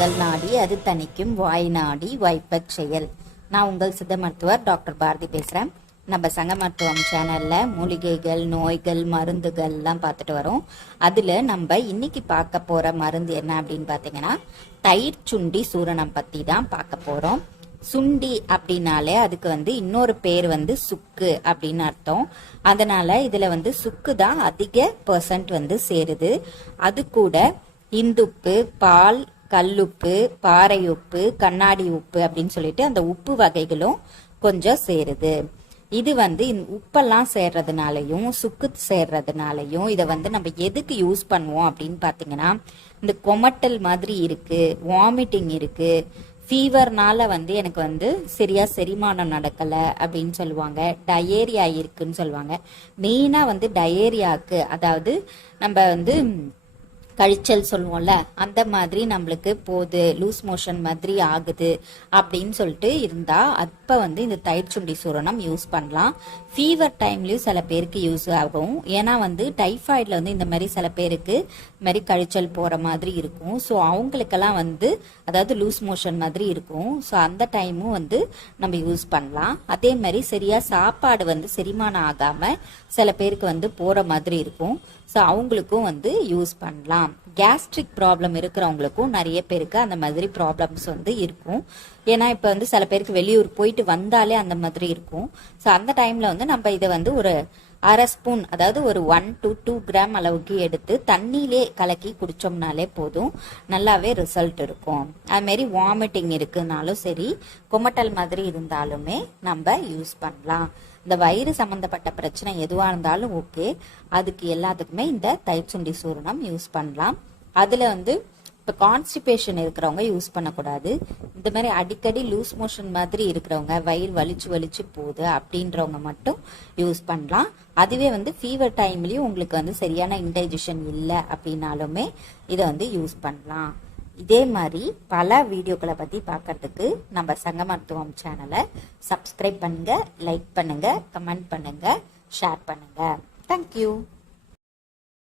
முதல் நாடி அது தணிக்கும் வாய் நாடி வாய்ப்பச் செயல். நான் உங்கள் சித்த மருத்துவர் டாக்டர் பாரதி பேசுகிறேன் நம்ம சங்க மருத்துவம் சேனலில் மூலிகைகள் நோய்கள் மருந்துகள் எல்லாம் பார்த்துட்டு வரோம். அதில் நம்ம இன்னைக்கு பார்க்க போகிற மருந்து என்ன அப்படின்னு பார்த்தீங்கன்னா தயிர் சுண்டி சூரணம் பற்றி தான் பார்க்க போகிறோம் சுண்டி அப்படின்னாலே அதுக்கு வந்து இன்னொரு பேர் வந்து சுக்கு அப்படின்னு அர்த்தம். அதனால இதுல வந்து சுக்கு தான் அதிக பர்சன்ட் வந்து சேருது. அது கூட இந்துப்பு பால் கல்லுப்பு பாறை உப்பு கண்ணாடி உப்பு அப்படின்னு சொல்லிட்டு அந்த உப்பு வகைகளும் கொஞ்சம் சேருது. இது வந்து இந்த உப்பெல்லாம் சேர்றதுனாலையும் சுக்கு சேர்றதுனாலையும் இதை வந்து நம்ம எதுக்கு யூஸ் பண்ணுவோம் அப்படின்னு பார்த்தீங்கன்னா இந்த கொமட்டல் மாதிரி இருக்கு வாமிட்டிங் இருக்கு ஃபீவர்னால வந்து எனக்கு வந்து சரியா செரிமானம் நடக்கல அப்படின்னு சொல்லுவாங்க டயேரியா இருக்குன்னு சொல்லுவாங்க. மெயினா வந்து டயேரியாக்கு அதாவது நம்ம வந்து கழிச்சல் சொல்லுவோம்ல அந்த மாதிரி நம்மளுக்கு போகுது லூஸ் மோஷன் மாதிரி ஆகுது அப்படின்னு சொல்லிட்டு இருந்தா அப்போ வந்து இந்த தயிர் சுண்டி சூரணம் யூஸ் பண்ணலாம். ஃபீவர் டைம்லயும் சில பேருக்கு யூஸ் ஆகும். ஏன்னா வந்து டைஃபாய்டில் வந்து இந்த மாதிரி சில பேருக்கு இந்த மாதிரி கழிச்சல் போற மாதிரி இருக்கும். ஸோ அவங்களுக்கெல்லாம் வந்து அதாவது லூஸ் மோஷன் மாதிரி இருக்கும். ஸோ அந்த டைமும் வந்து நம்ம யூஸ் பண்ணலாம். அதே மாதிரி சரியா சாப்பாடு வந்து செரிமானம் ஆகாம சில பேருக்கு வந்து போற மாதிரி இருக்கும். ஸோ அவங்களுக்கும் வந்து யூஸ் பண்ணலாம். கேஸ்ட்ரிக் ப்ராப்ளம் இருக்கிறவங்களுக்கும் நிறைய பேருக்கு அந்த மாதிரி ப்ராப்ளம்ஸ் வந்து இருக்கும். ஏன்னா இப்போ வந்து சில பேருக்கு வெளியூர் போயிட்டு வந்தாலே அந்த மாதிரி இருக்கும். ஸோ அந்த டைமில் வந்து நம்ம இதை வந்து ஒரு அரை ஸ்பூன் அதாவது ஒரு ஒன் டு டூ கிராம் அளவுக்கு எடுத்து தண்ணியிலே கலக்கி குடித்தோம்னாலே போதும். நல்லாவே ரிசல்ட் இருக்கும். அதுமாரி வாமிட்டிங் இருக்குனாலும் சரி குமட்டல் மாதிரி இருந்தாலுமே நம்ம யூஸ் பண்ணலாம். இந்த வயிறு சம்மந்தப்பட்ட பிரச்சனை எதுவாக இருந்தாலும் ஓகே அதுக்கு எல்லாத்துக்குமே இந்த தயிர் சுண்டி சூரணம் யூஸ் பண்ணலாம். அதில் வந்து இப்போ கான்ஸ்டிபேஷன் இருக்கிறவங்க யூஸ் பண்ணக்கூடாது. இந்த மாதிரி அடிக்கடி லூஸ் மோஷன் மாதிரி இருக்கிறவங்க வயிறு வலிச்சு வலிச்சு போகுது அப்படின்றவங்க மட்டும் யூஸ் பண்ணலாம். அதுவே வந்து ஃபீவர் டைம்லயும் உங்களுக்கு வந்து சரியான இன்டைஜஷன் இல்லை அப்படின்னாலுமே இதை வந்து யூஸ் பண்ணலாம். இதே மாதிரி பல வீடியோக்களை பற்றி பார்க்கறதுக்கு நம்ம சங்க மருத்துவம் சேனலை சப்ஸ்கிரைப் பண்ணுங்க லைக் பண்ணுங்க கமெண்ட் பண்ணுங்க ஷேர் பண்ணுங்க. தேங்க்யூ